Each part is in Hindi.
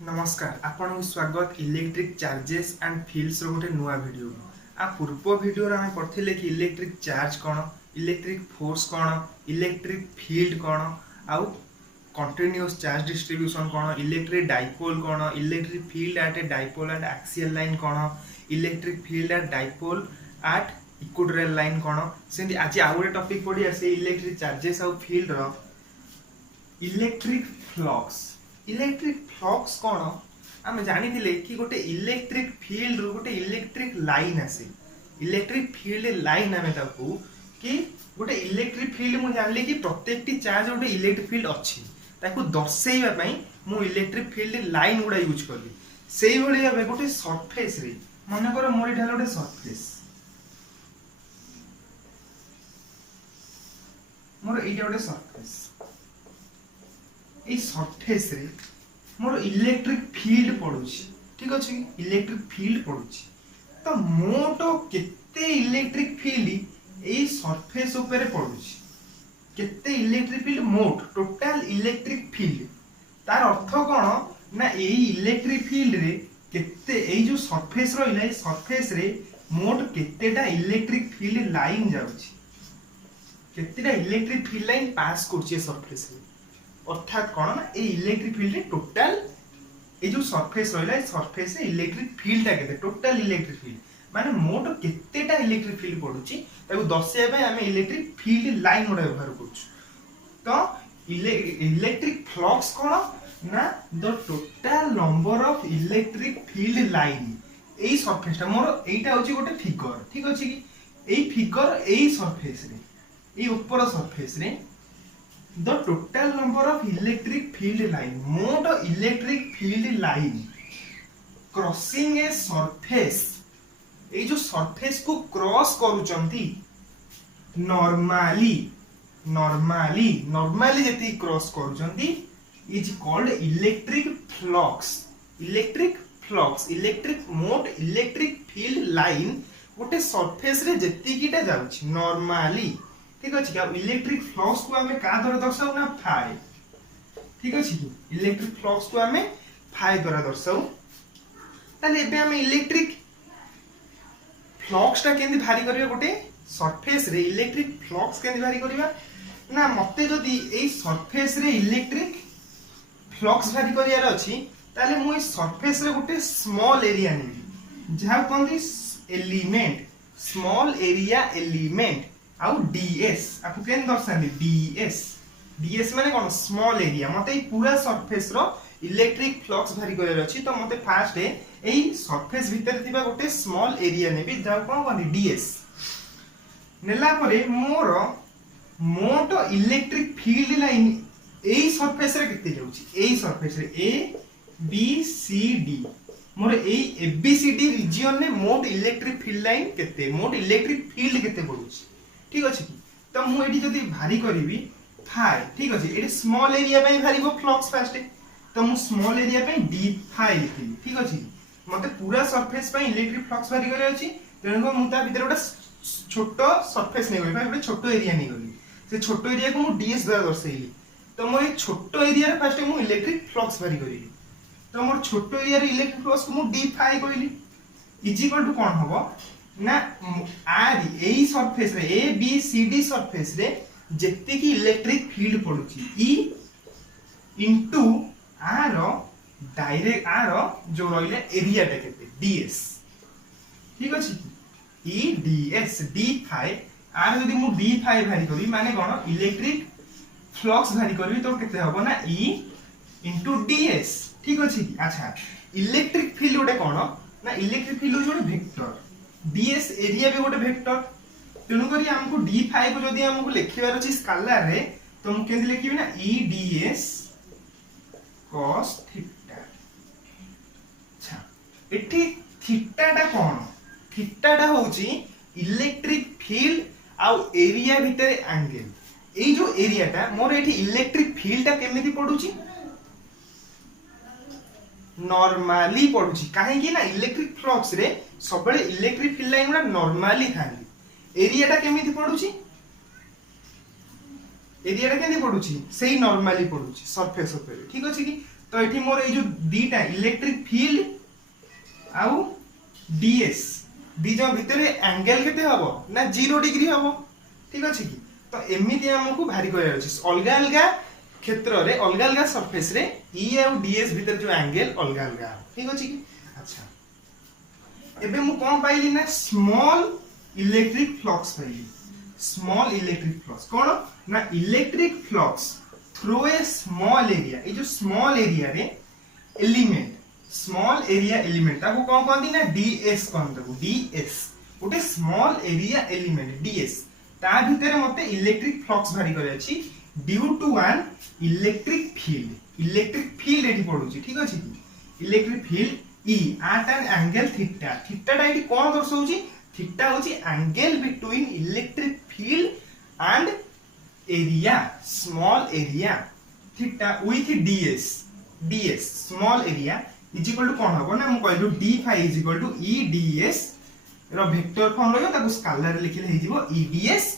नमस्कार आपन को स्वागत इलेक्ट्रिक चार्जेस एंड फील्ड्स रो गोटे नुआ वीडियो आ पूर्व वीडियो रे हम पढ़थिले कि इलेक्ट्रिक चार्ज कोन इलेक्ट्रिक फोर्स कोन इलेक्ट्रिक फील्ड कोन आउ कंटीन्यूअस चार्ज डिस्ट्रीब्यूशन कोन इलेक्ट्रिक डाइपोल कोन electric field at a dipole and axial line कोन electric field at dipole at equatorial line कोन सेंती आज आ गोटे टॉपिक पढी आसे इलेक्ट्रिक चार्जेस आउ फील्ड रो इलेक्ट्रिक फ्लक्स कौन आम जानी कि गोटे इलेक्ट्रिक फील्ड रू गोटे इलेक्ट्रिक लाइन आसे इलेक्ट्रिक फील्ड लाइन आम कि गोटे इलेक्ट्रिक फील्ड मुझे जानली कि प्रत्येक चार्ज गोटे इलेक्ट्रिक फील्ड अच्छी ताकू दर्शेवा मु इलेक्ट्रिक फील्ड लाइन गुड़ा यूज कली से भाव गोटे सरफेस रे मन कर मोर ये गोटे सरफेस मोर ये गोटे सरफेस सरफेस रे मोर इलेक्ट्रिक फील्ड पड़ुछि ठीक अछि इलेक्ट्रिक फील्ड पड़ुछि तो मोट केते इलेक्ट्रिक फील्ड ए सरफेस ऊपर पड़ुछि केते इलेक्ट्रिक फील्ड मोट टोटल इलेक्ट्रिक फील्ड तार अर्थ कोन ना ए इलेक्ट्रिक फील्ड रे केते ए जो सरफेस रहिला ए सरफेस रे मोट केतेटा इलेक्ट्रिक फील्ड लाइन जाउछि केतेटा इलेक्ट्रिक फील्ड लाइन पास करछि सरफेस रे अर्थात कौन ना ए इलेक्ट्रिक फील्ड रे टोटल ए जो सरफेस रहिला ए सरफेस रे इलेक्ट्रिक फील्ड केते टोटल इलेक्ट्रिक फील्ड माने मोट केतेटा इलेक्ट्रिक फील्ड पडुची ताको दर्शाया पय हमें इलेक्ट्रिक फील्ड लाइन गुडा व्यवहार करछु तो इलेक्ट्रिक फ्लक्स कौन ना the total number of electric field line a surface ता मोर एटा होची गोटे फिगर ठीक अछि कि ए फिगर ए सरफेस रे ए ऊपर सरफेस रे the total number of electric field line मोट electric field line crossing a surface ए जो surface को क्रॉस करूचंती normally जेती क्रॉस करूचंती is called electric मोट electric field line गोटे surface रे जेती कीटा जाउची normally ठीक अछि कि इलेक्ट्रिक फ्लक्स को हमें का द्वारा दर्शाऊ ना फाई ठीक अछि कि इलेक्ट्रिक फ्लक्स को हमें फाई द्वारा दर्शाऊ ताले एबे हमें इलेक्ट्रिक फ्लक्स ता केंदी भारी करिया गोटे सरफेस रे इलेक्ट्रिक फ्लक्स केंदी भारी करिया ना मते जदी ए सरफेस रे इलेक्ट्रिक फ्लक्स भारी करिया रे अछि ताले मु ए सरफेस रे गोटे स्मॉल एरिया नेबी जहा कोंदी एलिमेंट स्मॉल एरिया एलिमेंट आउ डीएस आपको केन दर्शानी डीएस माने कोन स्मॉल एरिया मते पूरा सरफेस रो इलेक्ट्रिक फ्लक्स भारी करे अछि तो मते फास्ट एई सरफेस भीतर थिबा गोटे स्मॉल एरिया नेबी जाउ कोन कोन डीएस नेला परे मोर मोट इलेक्ट्रिक फील्ड लाइन एई सरफेस रे केते जाउची एई सरफेस रे ए बी सी डी मोर एई एबीसीडी रीजन ने मोट इलेक्ट्रिक फील्ड लाइन केते मोट इलेक्ट्रिक फील्ड केते पडुची ठीक अछि तो मु एडी जदी भारी करबी फाई ठीक अछि एडी स्मॉल एरिया पे भारी गो फ्लक्स फास्ट तो मु स्मॉल एरिया पे डी फाई लिखली ठीक अछि मते पूरा सरफेस पे इलेक्ट्रिक फ्लक्स भारी करे अछि तेनको मु ता भीतर गोटे छोटो सरफेस नै गली गोटे छोटो एरिया नै गली से छोटो एरिया को मु डीएस द्वारा दर्शाइली तो मोर छोटो एरिया रे फास्ट मु इलेक्ट्रिक फ्लक्स भारी करिली तो मोर छोटो एरिया रे इलेक्ट्रिक फ्लक्स को मु डी फाई कहली इज इक्वल टू कोन हबो ना आर ए सरफेस रे A B C D surface रे जेते की इलेक्ट्रिक फील्ड पडुची ई इनटू आर डायरेक्ट आर जो रहिला एरिया टा केते डीएस ठीक अछि ई डीएस डी फाई आर यदि मु डी फाई भारी करी माने कोन इलेक्ट्रिक फ्लक्स भारी करबी तो केते हबो ना ई इनटू डीएस ठीक अछि अच्छा इलेक्ट्रिक फील्ड गोटे कोन ना इलेक्ट्रिक फील्ड गोटे वेक्टर डीएस एरिया भी गोटे वेक्टर तेनु करी हमको d5 को जदी हमको लिखिबार अछि स्केलर रे तो हम केन लिखिबी ना e ds cos थीटा अच्छा एठी थीटा टा कोन थीटा टा होउची इलेक्ट्रिक फील्ड आउ एरिया भीतर एंगल ए जो एरिया टा मोर एठी इलेक्ट्रिक फील्ड टा केमिति पडुची नॉर्मली पडुची काहे कि ना इलेक्ट्रिक फ्लक्स रे सबले इलेक्ट्रिक फील्ड लाइन गुडा नॉर्मली थाली एरिया टा केमिति पडुची एरिया टा केमिति पडुची सेही नॉर्मली पडुची सरफेस ऊपर ठीक अछि कि तो ये मोर ये जो दीटा इलेक्ट्रिक फील्ड आउ डीएस दी जो भितर एंगल केते हबो ना 0 डिग्री हबो ठीक अछि कि तो एमिति हमकु भारी करे अछि अलगा अलगा क्षेत्र रे अलगा अलगा सरफेस रे ई आउ डीएस भितर जो एंगल अलगा अलगा ठीक अछि कि अच्छा एबे मु कोन पाइली ना स्मॉल इलेक्ट्रिक फ्लक्स पाइली स्मॉल इलेक्ट्रिक फ्लक्स कोन ना electric flux through a small area ये जो स्मॉल एरिया रे एलिमेंट स्मॉल एरिया एलिमेंट ताको कोन कहंती ना डीएस कहंत को डीएस गोटे स्मॉल एरिया एलिमेंट डीएस ता भितर मते इलेक्ट्रिक फ्लक्स भारी करे अछि due to one electric field एठी पडुची ठीक अछि electric field E at an angle theta theta टा एठी कोन दर्शाउची थीटा होची angle between electric field and area small area theta with ds small area is equal to कोन हबो ना मु कहलु d phi is equal to e ds रो वेक्टर फॉर्म रहियो ताको स्केलर रे लिखले हे जिवो e ds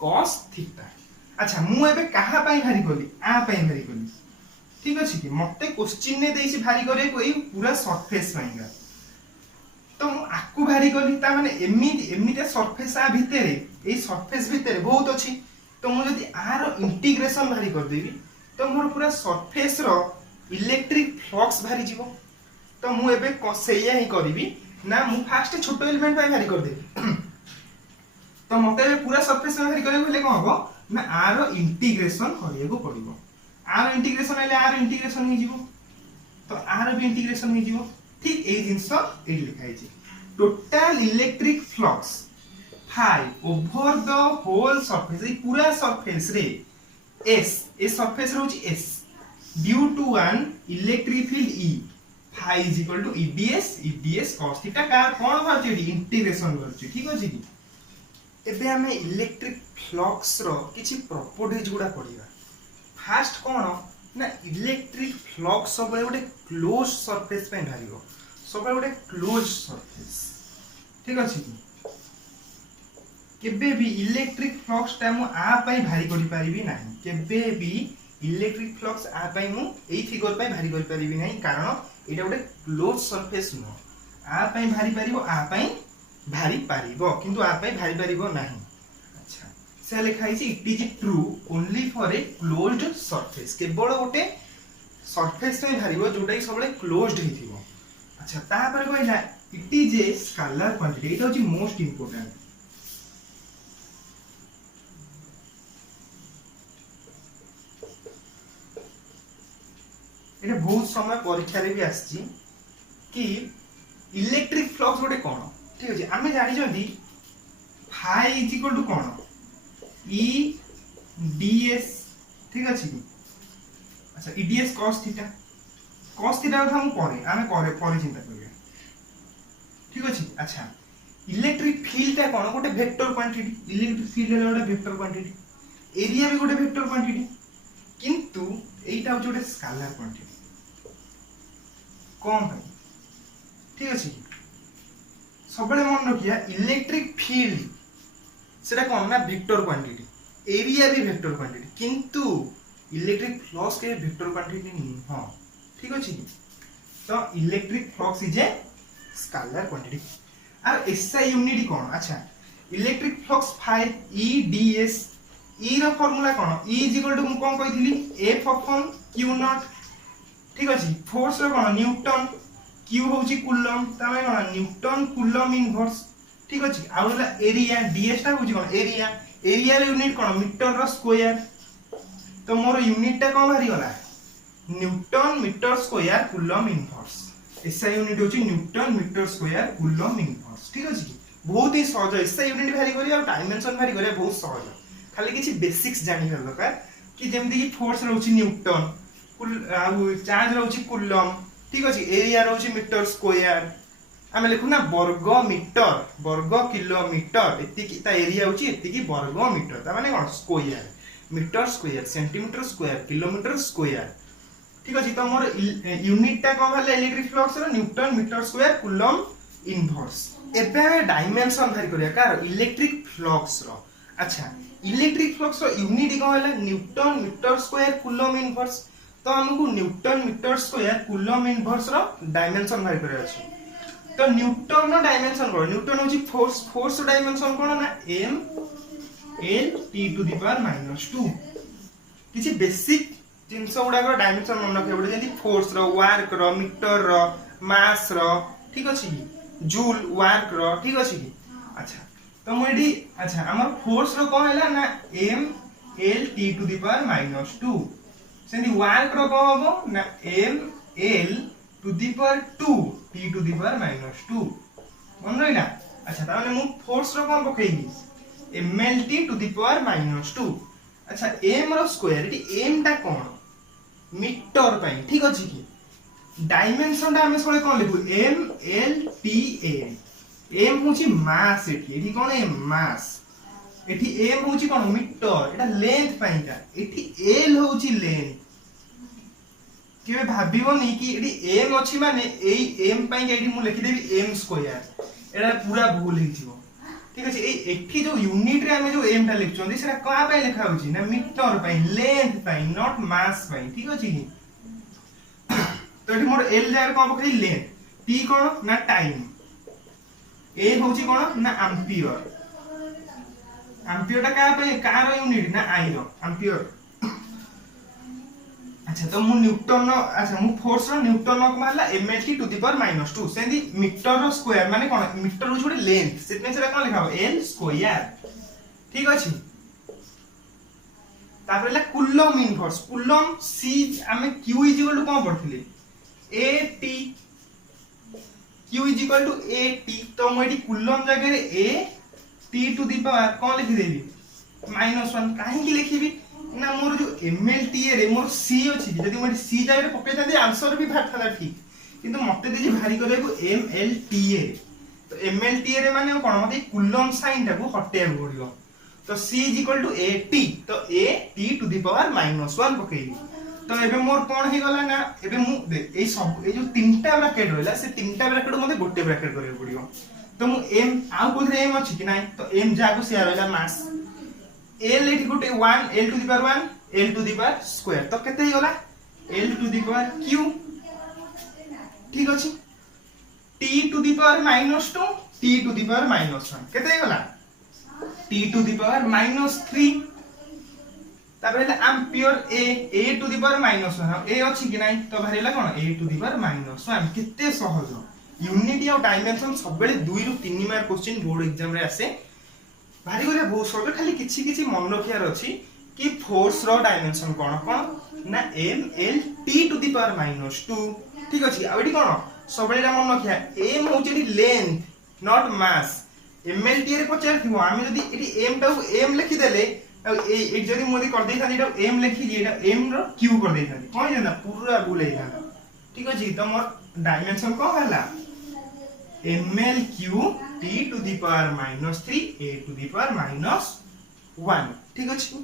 cos थीटा अच्छा मु एबे कहा पई भारी कोली आ पई भारी कोली ठीक अछि कि मते क्वेश्चन ने देइछि भारी करे कोई पूरा सरफेस पाइगा तो मु आकु भारी कोली ता माने एमिते सरफेस आ भितरे ए सरफेस भितरे बहुत अछि तो मु जदी आर इंटीग्रेशन भारी कर देबी तो मोर पूरा सरफेस रो इलेक्ट्रिक फ्लक्स भारी जीवो तो मु एबे सेया ही करबी ना मु फास्ट छोटो एलिमेंट पाई भारी कर देबी तो मते एबे पूरा सरफेस भारी करे बोले कोन हबो ना आर इंटीग्रेशन करिएको पड़िबो आर इंटीग्रेशन आले आर इंटीग्रेशन ही जीवो तो आर भी इंटीग्रेशन ही जीवो ठीक ए जिंस ए लिखाई छी total electric flux phi over the whole surface ए पूरा सरफेस रे s ए सरफेस रहउची s due to one electric field e phi is equal to eds cos theta का कोन बारची इंटीग्रेशन करची ठीक अछि कि एबे हमें इलेक्ट्रिक फ्लक्स रो किछि प्रॉपर्टीज गुडा पढिबा फास्ट कोन ना इलेक्ट्रिक फ्लक्स सब गोटे क्लोज सरफेस पे भारिबो सब गोटे क्लोज सरफेस ठीक अछि केबे भी इलेक्ट्रिक फ्लक्स टा मु आ पई भारी करि पारिबी नाही केबे भी इलेक्ट्रिक फ्लक्स आ पई मु एई फिगर पई भारी करि पारिबी नाही कारण एटा गोटे क्लोज सरफेस न आ पई भारी पारिबो आ पई भारी पारिबो किंतु आ पई भारी पारिबो नाही अच्छा से लिखाई छी it is true only for a closed surface केवल गोटे सरफेस पे भारिबो जोटा सबले क्लोज्ड हिथिबो अच्छा ता पर कहला it is a scalar quantity एटा होची मोस्ट इंपोर्टेंट एटा बहुत समय परीक्षा रे भी आछि कि इलेक्ट्रिक फ्लक्स गोटे कोन ठीक अछि आमे जानि जंदी फाई इज इक्वल टू कोन e ds ठीक अछि अच्छा e ds cos थीटा କଥା हम करे चिंता करिया ठीक अछि अच्छा इलेक्ट्रिक फील्ड ता कोन गोटे वेक्टर क्वांटिटी इलेक्ट्रिक फील्ड है गोटे वेक्टर क्वांटिटी एरिया भी गोटे वेक्टर क्वांटिटी किंतु एटा हो गोटे स्केलर क्वांटिटी कोन भाई ठीक अछि सबले मन रखिया इलेक्ट्रिक फील्ड सेटा कोन ना वेक्टर क्वांटिटी एरिया भी वेक्टर क्वांटिटी किंतु इलेक्ट्रिक फ्लक्स के वेक्टर क्वांटिटी नहीं हां ठीक अछि तो electric flux is a scalar quantity और एसआई यूनिट कोन अच्छा electric flux phi e ds e रो फार्मूला कोन e इज इक्वल टू कोन कहितली f अपॉन q नॉट ठीक अछि फोर्स रो कोन न्यूटन q होची कूलम तामे कोन न्यूटन कूलम इनवर्स ठीक अछि आउला एरिया ds टा होची कोन एरिया रे यूनिट कोन मीटर रो स्क्वायर तो मोर यूनिट टा कोन भारी गला newton metre square coulomb inverse SI unit होची newton metre square coulomb inverse ठीक अछि बहुत ही सहज एसआई यूनिट भारी करिया और डायमेंशन भारी करिया बहुत सहज खाली किछि बेसिक्स जानि दरकार कि जेमति कि फोर्स रहउची न्यूटन चार्ज रहउची कूलम ठीक अछि एरिया रहउची मीटर स्क्वायर आमे लिखु ना वर्ग किलोमीटर एतिकी ता एरिया होची एतिकी वर्ग मीटर ता माने कोन square metre square centimetre square kilometre square ठीक अछि त मोर यूनिट टा कोन भले इलेक्ट्रिक फ्लक्स रो newton metre square coulomb inverse एबे डायमेंशन भारी करिया कार इलेक्ट्रिक फ्लक्स रो अच्छा इलेक्ट्रिक फ्लक्स रो यूनिट कोन होला newton metre square coulomb inverse तो हमको newton metre square coulomb inverse रो डायमेंशन बाहर करे अछि। तो न्यूटन रो डायमेंशन कोन, न्यूटन होची फोर्स, फोर्स रो डायमेंशन कोन ना m l t to the power -2। किछि बेसिक जिंस गुडा को डायमेंशन मन रखे पड़े, जेंति फोर्स रो, वर्क रो, मीटर रो, मास रो, ठीक अछि कि जूल वर्क रो, ठीक अछि कि। अच्छा तो मोडी अच्छा हमर फोर्स रो कोन हैला ना m l t to the power -2। सेंदी वर्क रो को हबो ना m l to the power 2 t to the power -2 मन रहिला। अच्छा ताने मु फोर्स रो कोन पकेइनी m l t to the power -2। अच्छा m रो स्क्वायर इटी m टा कोन मीटर पई, ठीक अछि कि। डायमेंशन टा हम सळे कोन लिखु m l t m। m होची मास, एठी कोन है मास, एठी m होची कोन मीटर, एटा लेंथ पई का, एठी l होची लेंथ। केबे भाबिबोनी कि एठी m अछि माने एई m पई एठी मु लिखि देबी m स्क्वायर, एटा पूरा भूल हि जिवो, ठीक अछि। एठी जो यूनिट रे हम जो m टा लिखचोंदी सेटा का पई लिखा होची ना मीटर पई, लेंथ पई, नॉट मास पई, ठीक अछि कि। तो एठी मोर l जाय कोन पकई लेंथ, t कोन ना टाइम, a होची कोन ना एम्पियर। एम्पियर टा का पई कार यूनिट ना आई रो एम्पियर। अच्छा तो मु न्यूटन रो, अच्छा मु फोर्स रो न्यूटन रो मारला mlt टू द पावर -2। सेंदी मीटर रो स्क्वायर माने कोन मीटर हो छोटे लेंथ, सेतने सेटा कोन लिखा हो l स्क्वायर, ठीक अछि। तापरेला कूलम इनवर्स, कूलम c हमें q इक्वल टू कोन पढ़थिले at, q equal to at। तो मु एठी कूलम जगह रे a t to the power कोन लिखि देबी -1। काहे कि लिखिबी ना मोर जो mlt रे मोर c अछि, जदि मोर c जगह रे पके थांदी आंसर भी भार थाला ठीक, किंतु मते देजी भारी करे को mlta। तो mlta रे माने कोन मते कूलम साइन टा को हटे पड़ियो। तो c इक्वल टू at, तो a t to the power -1 पकेबी। तो एबे मोर कोन हे गला ना, एबे मु ए सब ए जो तीनटा ब्रैकेट रहला से तीनटा ब्रैकेट मते गोटे ब्रैकेट करे पड़ियो। तो मु m आउ कोथरे m अछि कि नाही, तो m जाको से रहला मास, l एठी गोटे 1 l to the power 1 l to the power square, तो केते गला l to the power q, ठीक अछि। t to the power -2 t to the power -1 केते गला t टू द पावर -3। तापर हैला ampere a to the power -1 a अछि कि नाही, तो भारिला कोन a टू द पावर -1। केते सहज यूनिट या डायमेंशन सब बेले 2 रु 3 मार्क क्वेश्चन बोर्ड एग्जाम रे आसे। भारी करे बहुत सब खाली किछि किछि मन रखियार अछि कि फोर्स रो डायमेंशन कोन कोन ना m l t to the power -2, ठीक अछि। आ एठी कोन सब बेले मन रखिया m होची लेंथ नॉट मास। mlt रे पचार थिबो आमे जदी एठी m टा m लिखि देले, ए जदी मोदी कर देई थानी एटा m लिखि जे एटा m रो q कर देई थानी कोन जेना पूरा भूल हेई थाना, ठीक अछि। त मोर डायमेंशन को हला mlq t to the power -3 a to the power -1, ठीक अछि।